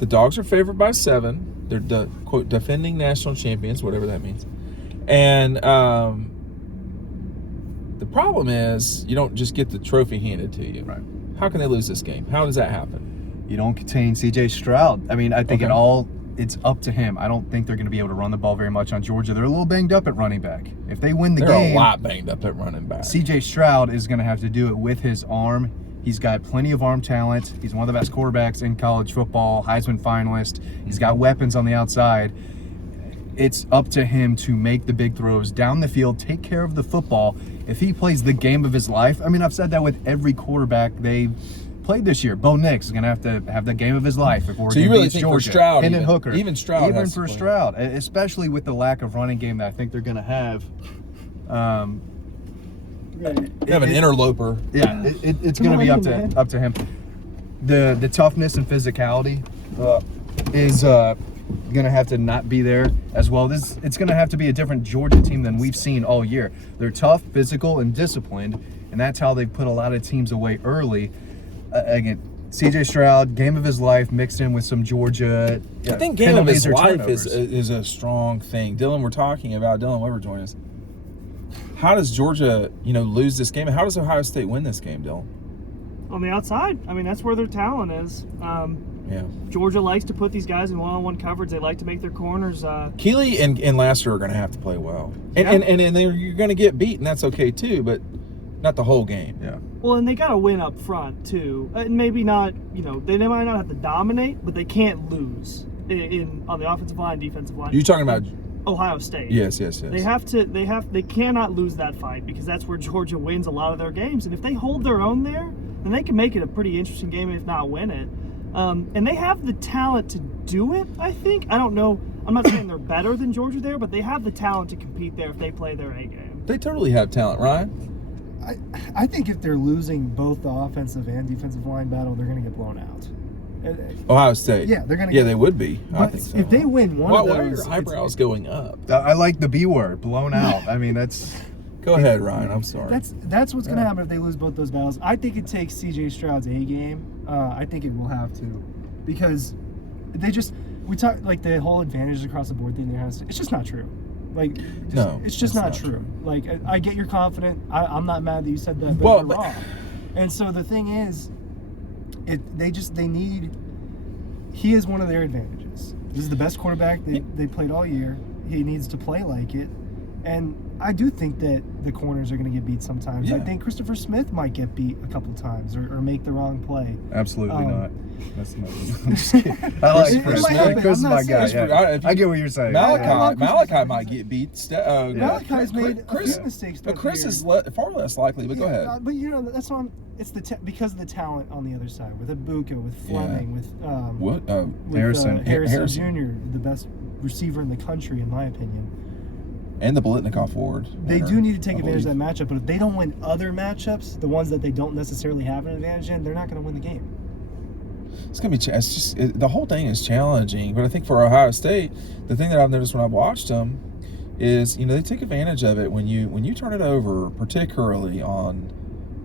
The Dogs are favored by 7. They're the quote defending national champions, whatever that means. And the problem is you don't just get the trophy handed to you. Right. How can they lose this game? How does that happen? You don't contain C.J. Stroud. I mean, I think it's up to him. I don't think they're going to be able to run the ball very much on Georgia. They're a little banged up at running back. If they win the game, they're a lot banged up at running back. C.J. Stroud is going to have to do it with his arm. He's got plenty of arm talent. He's one of the best quarterbacks in college football, Heisman finalist. He's got weapons on the outside. It's up to him to make the big throws down the field, take care of the football. If he plays the game of his life, I mean, I've said that with every quarterback they've played this year. Bo Nix is going to have the game of his life if Oregon so you really beats think Georgia. for Stroud, Hendon Hooker, even Stroud, even has for to Stroud, especially with the lack of running game that I think they're going to have. You have an interloper. Yeah, it's going to be up to him. The toughness and physicality is going to have to not be there as well. It's going to have to be a different Georgia team than we've seen all year. They're tough, physical, and disciplined, and that's how they've put a lot of teams away early. Again, C.J. Stroud, game of his life mixed in with some Georgia. I think game of his life is a strong thing. Dylan, we're talking about Dylan Weber joining us. How does Georgia, lose this game? And how does Ohio State win this game, Dylan? On the outside. I mean, that's where their talent is. Yeah. Georgia likes to put these guys in one-on-one coverage. They like to make their corners. Keeley and Laster are going to have to play well. And you're going to get beat, and that's okay too, but not the whole game. Yeah. Well, and they got to win up front too. And maybe not, they might not have to dominate, but they can't lose on the offensive line, defensive line. You're talking about Ohio State. Yes. They cannot lose that fight because that's where Georgia wins a lot of their games. And if they hold their own there, then they can make it a pretty interesting game, if not win it. And they have the talent to do it, I think. I don't know. I'm not saying they're better than Georgia there, but they have the talent to compete there if they play their A game. They totally have talent, Ryan. I think if they're losing both the offensive and defensive line battle, they're going to get blown out. Ohio State. Yeah, they're going to. Yeah, they would be. I But think so. if they win one of those, why are your eyebrows going up? I like the B word, blown out. I mean, that's. Go ahead, Ryan. I'm sorry. That's what's going to happen if they lose both those battles. I think it takes C.J. Stroud's A game. I think it will have to, because we talk like the whole advantages across the board thing. It's just not true. It's just not true. Like, I get you're confident. I'm not mad that you said that, but you're wrong. And so the thing is, he is one of their advantages. This is the best quarterback they played all year. He needs to play like it. And I do think that the corners are going to get beat sometimes. Yeah. I think Christopher Smith might get beat a couple times or make the wrong play. Absolutely not. That's not. I'm just kidding. I like Chris Smith. Chris is my guy. Yeah. I get what you're saying. Malachi might get beat. Malachi's made a few mistakes. But Chris is far less likely. But go ahead. But that's why it's because of the talent on the other side with Ibuka, with Fleming, with Harrison Jr., the best receiver in the country, in my opinion. And the Bolitnikoff Award. They do need to take advantage of that matchup, but if they don't win other matchups, the ones that they don't necessarily have an advantage in, they're not going to win the game. It's going to be the whole thing is challenging, but I think for Ohio State, the thing that I've noticed when I've watched them is, they take advantage of it when you turn it over, particularly on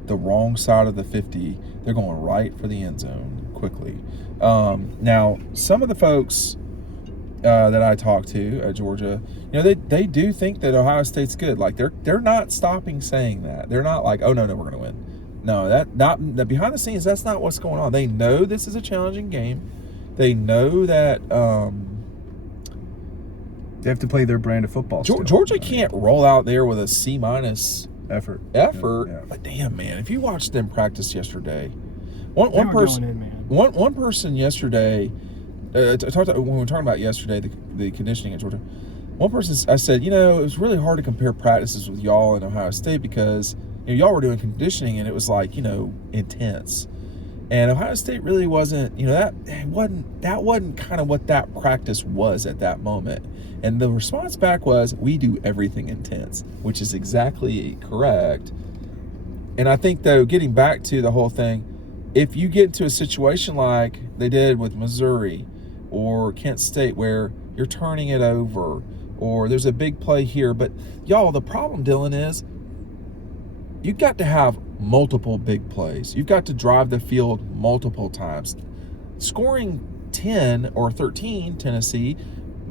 the wrong side of the 50, they're going right for the end zone quickly. Now, some of the folks that I talked to at Georgia, they do think that Ohio State's good. Like they're not stopping saying that. They're not like, oh no, we're going to win. No, that behind the scenes, that's not what's going on. They know this is a challenging game. They know that they have to play their brand of football. Georgia can't roll out there with a C- effort. Yeah. But damn, man, if you watched them practice yesterday, one person yesterday. When we were talking about yesterday, the conditioning at Georgia, one person, I said, it was really hard to compare practices with y'all in Ohio State because y'all were doing conditioning and it was like, intense. And Ohio State really wasn't, that wasn't kind of what that practice was at that moment. And the response back was, we do everything intense, which is exactly correct. And I think, though, getting back to the whole thing, if you get into a situation like they did with Missouri or Kent State where you're turning it over or there's a big play here, but y'all, the problem, Dylan, is you've got to have multiple big plays. You've got to drive the field multiple times. Scoring 10 or 13, Tennessee,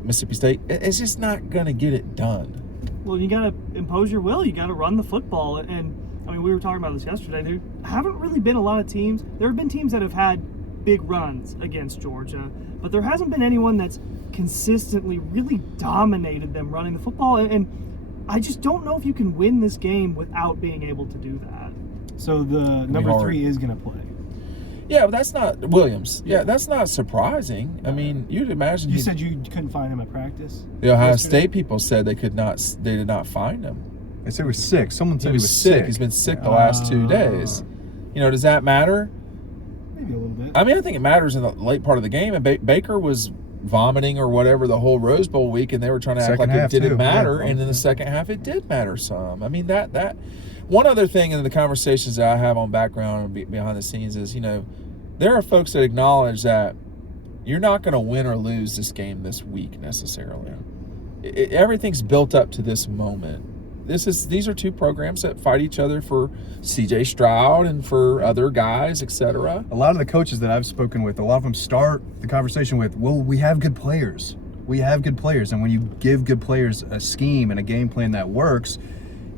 Mississippi State, it's just not going to get it done. Well, you got to impose your will. You got to run the football. And, I mean, we were talking about this yesterday. There haven't really been a lot of teams. There have been teams that have had big runs against Georgia, but there hasn't been anyone that's consistently really dominated them running the football. And I just don't know if you can win this game without being able to do that. So the number 3 is going to play. Yeah, but that's not Williams. Yeah, that's not surprising. I mean, you'd imagine. You said you couldn't find him at practice? The Ohio State people said they did not find him. They said he was sick. Someone said He was sick. He's been sick the last 2 days. You know, does that matter? Maybe a little bit. I mean, I think it matters in the late part of the game. And Baker was vomiting or whatever the whole Rose Bowl week, and they were trying to act like it didn't matter. And in the second half, it did matter some. I mean, that one other thing in the conversations that I have on background and behind the scenes is, you know, there are folks that acknowledge that you're not going to win or lose this game this week necessarily. Everything's built up to this moment. These are two programs that fight each other for C.J. Stroud and for other guys, etc. A lot of the coaches that I've spoken with, a lot of them start the conversation with, well, we have good players. We have good players. And when you give good players a scheme and a game plan that works,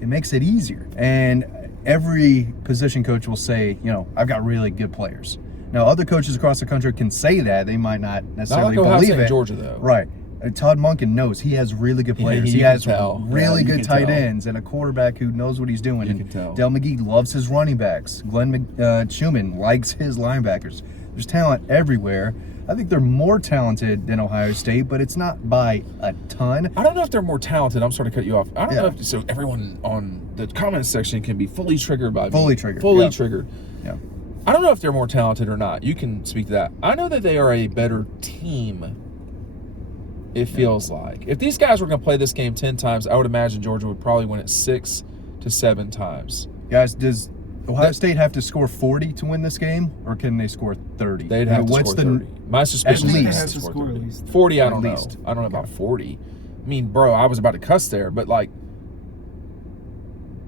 it makes it easier. And every position coach will say, you know, I've got really good players. Now, other coaches across the country can say that. They might not necessarily believe it. Georgia, though. Right. Todd Monken knows he has really good players. He has really good tight ends and a quarterback who knows what he's doing. And Del McGee loves his running backs. Glenn Schumann likes his linebackers. There's talent everywhere. I think they're more talented than Ohio State, but it's not by a ton. I don't know if they're more talented. I'm sorry to cut you off. I don't know if so everyone on the comments section can be fully triggered by me. Fully triggered. Yeah. I don't know if they're more talented or not. You can speak to that. I know that they are a better team. It feels like. If these guys were going to play this game 10 times, I would imagine Georgia would probably win it 6 to 7 times. Guys, does Ohio State have to score 40 to win this game, or can they score 30? They'd have to score 30. My suspicion is they have to score 30. 40, I don't know. I don't know about 40. I mean, bro, I was about to cuss there, but like,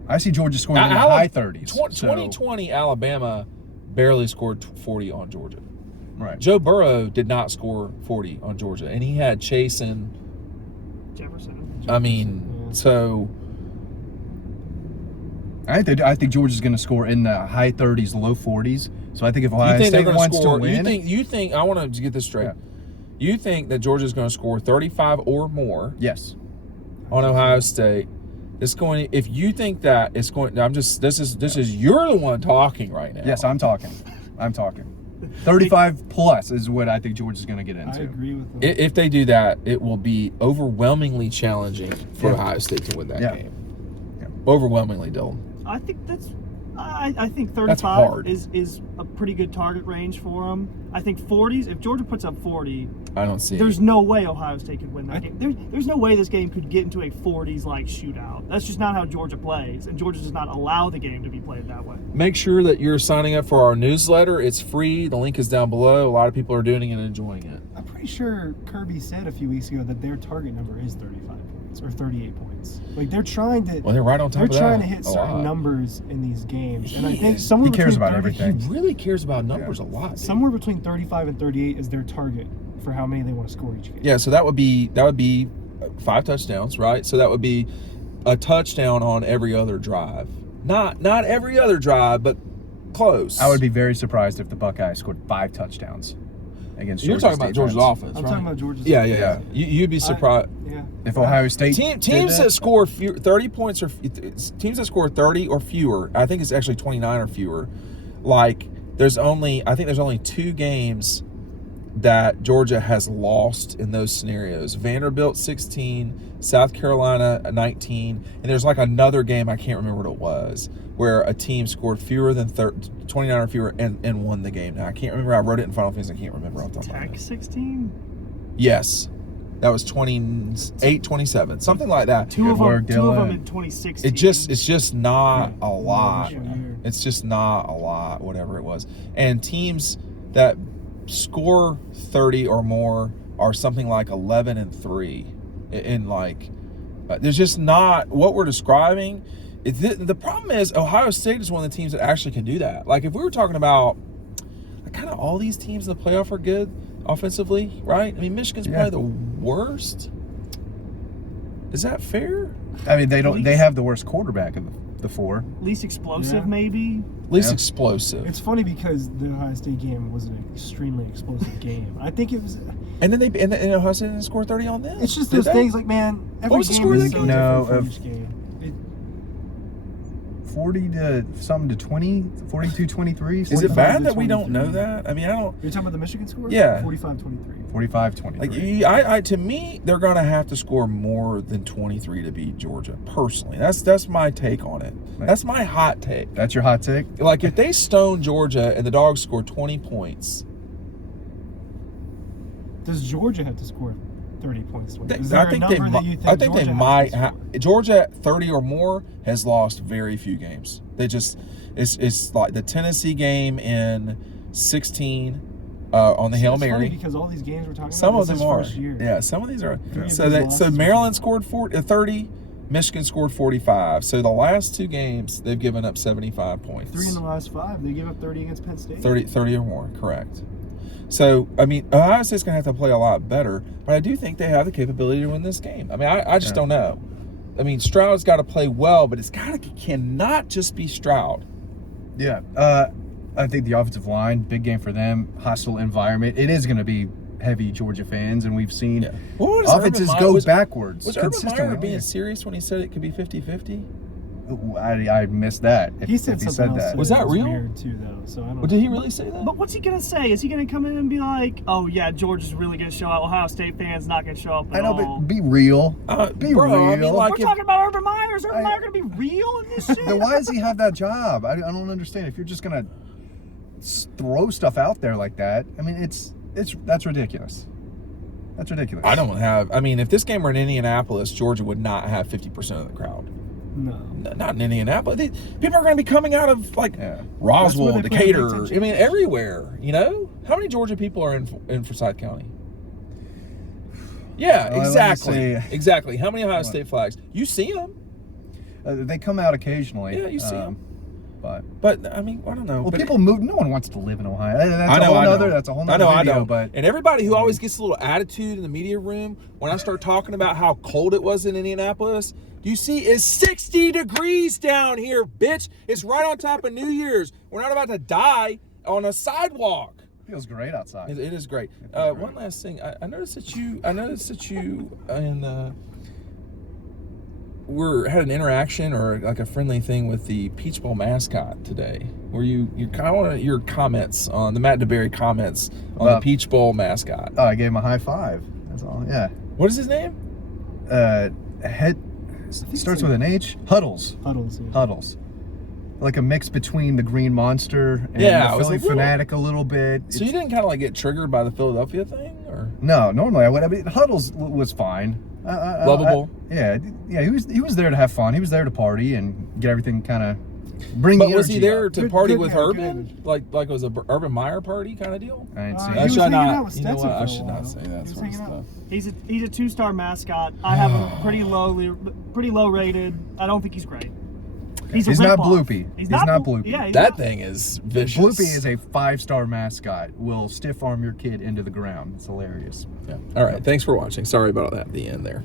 I see Georgia scoring in the high 30s. 2020, Alabama barely scored 40 on Georgia. Right. Joe Burrow did not score 40 on Georgia, and he had Chase and Jefferson. I mean, so I think Georgia's going to score in the high 30s, low 40s. So I think if Ohio State wants to win, you think I want to get this straight. Yeah. You think that Georgia's going to score 35 or more? Yes. On Ohio State. It's going. If you think that it's going, I'm just. This is you're the one talking right now. Yes, I'm talking. 35 plus is what I think Georgia's going to get into. I agree with them. If they do that, it will be overwhelmingly challenging for Ohio State to win that game. Yeah. Overwhelmingly, Dylan. I think that's. I think 35 is a pretty good target range for them. I think 40s. If Georgia puts up 40, I don't see. There's no way Ohio State could win that game. There's no way this game could get into a 40s like shootout. That's just not how Georgia plays, and Georgia does not allow the game to be played that way. Make sure that you're signing up for our newsletter. It's free. The link is down below. A lot of people are doing it and enjoying it. I'm pretty sure Kirby said a few weeks ago that their target number is 35 points or 38 points. Like they're trying to. Well, they're right on top of that. They're trying to hit certain numbers in these games, and I think somewhere he cares about everything. He really cares about numbers a lot. Dude. Somewhere between 35 and 38 is their target for how many they want to score each game. Yeah, so that would be 5 touchdowns, right? So that would be a touchdown on every other drive. Not every other drive, but close. I would be very surprised if the Buckeyes scored 5 touchdowns against Georgia. You're talking about Georgia's offense, I'm right? talking about Georgia's offense. Yeah. You'd be surprised. If Ohio State teams that score 30 points or teams that score 30 or fewer, I think it's actually 29 or fewer. Like there's only 2 games that Georgia has lost in those scenarios. Vanderbilt 16, South Carolina 19, and there's like another game I can't remember what it was where a team scored fewer than 29 or fewer and won the game. Now I can't remember. I wrote it in Final Fantasy. I can't remember off the top of my head. Tech 16. Yes. That was 28-27, something like that. Two of them in 2016. It's just not a lot. It's just not a lot, whatever it was. And teams that score 30 or more are something like 11-3. In like, there's just not what we're describing. The problem is Ohio State is one of the teams that actually can do that. Like if we were talking about, kind of all these teams in the playoff are good offensively, right? I mean, Michigan's probably the worst. Is that fair? I mean, they have the worst quarterback of the four. Least explosive, Yeah. maybe. Least explosive. It's funny because the Ohio State game was an extremely explosive game. I think it was. And then and Ohio State didn't score 30 on them. It's just Did those they? things like, man, every was the game score of is that so game? No, different of- for each game. 40 to something to 20, 42-23. Is it 45 bad to that we don't know 23. that? I mean, I don't. You're talking about the Michigan score? Yeah. 45-23. 45-23. Like to me, they're gonna have to score more than 23 to beat Georgia. Personally, that's my take on it. That's my hot take. That's your hot take? Like if they stone Georgia and the Dogs score 20 points, Does Georgia have to score 30 points to win? they, Is there I a think number that you think I think Georgia they has might. to score? Georgia at 30 or more has lost very few games. They just it's like the Tennessee game in 16 on the Hail It's funny Mary. because all these games we're talking Some about, of this them is are. first year. Yeah, some of these are. Three of So those so losses Maryland were- scored 30, Michigan scored 45. So the last two games they've given up 75 points. 3 in the last 5. They gave up 30 against Penn State. 30 or more, correct. So, I mean, Ohio State's going to have to play a lot better, but I do think they have the capability to win this game. I mean, I just don't know. I mean, Stroud's got to play well, but cannot just be Stroud. Yeah. I think the offensive line, big game for them, hostile environment. It is going to be heavy Georgia fans, and we've seen What was offenses Urban go Meyer- backwards Was Urban consistently. Meyer being serious when he said it could be 50-50? I missed that. If He said he something said else. that. Was that real? Weird too, though. So I don't. Well, did he really say that? But what's he gonna say? Is he gonna come in and be like, "Oh yeah, Georgia's really gonna show up. Ohio State fans not gonna show up I at know, all." but be real. Be bro, real. I mean, like, We're talking about Urban Meyer. Is Urban Meyer gonna be real in this shit? Then why does he have that job? I don't understand. If you're just gonna throw stuff out there like that, I mean, that's ridiculous. That's ridiculous. I don't have. I mean, if this game were in Indianapolis, Georgia would not have 50% of the crowd. No. Not in Indianapolis. People are going to be coming out of Roswell, That's where they play the Big Decatur. Ten I mean, championship. everywhere. You know, how many Georgia people are in Forsyth County? Yeah, Well, let me exactly. see. Exactly. How many Ohio State flags? You see them, They come out occasionally. Yeah, you see 'em. But but I mean, I don't know. well, But people move. No one wants to live in Ohio. That's I know, I know. That's a whole I nother know, I video. know. But And everybody who always gets a little attitude in the media room when I start talking about how cold it was in Indianapolis, you see, it's 60 degrees down here, bitch. It's right on top of New Year's. We're not about to die on a sidewalk. feels great outside. It is great. feels great. One last thing. I noticed that you had an interaction or like a friendly thing with the Peach Bowl mascot today, where you kind of wanted your comments on the Matt DeBerry comments on the Peach Bowl mascot. Oh, I gave him a high five. That's all. Yeah. What is his name? Head starts with an H. Huddles. Huddles. Yeah. Huddles. Like a mix between the Green Monster and Yeah, it the was Philly a little- Fanatic a little bit. So you didn't kind of like get triggered by the Philadelphia thing, or No, normally I would. I mean, Huddles was fine. Lovable. Yeah. He was there to have fun. He was there to party and get everything kind of bring. but the was he energy there up. to Good- party good with guy, good Urban? energy. Like it was a Urban Meyer party kind of deal? I ain't He seen was it. should hanging out not. with You know Stetson what? I for a should not while. say He that was sort of hanging out. stuff. He's a 2-star mascot. I have him pretty low rated. I don't think he's great. He's not ripoff. Bloopy. He's not Bloopy. Yeah, he's That not. thing is vicious. Bloopy is a 5-star mascot. Will stiff arm your kid into the ground. It's hilarious. Yeah. All right. Thanks for watching. Sorry about that at the end there.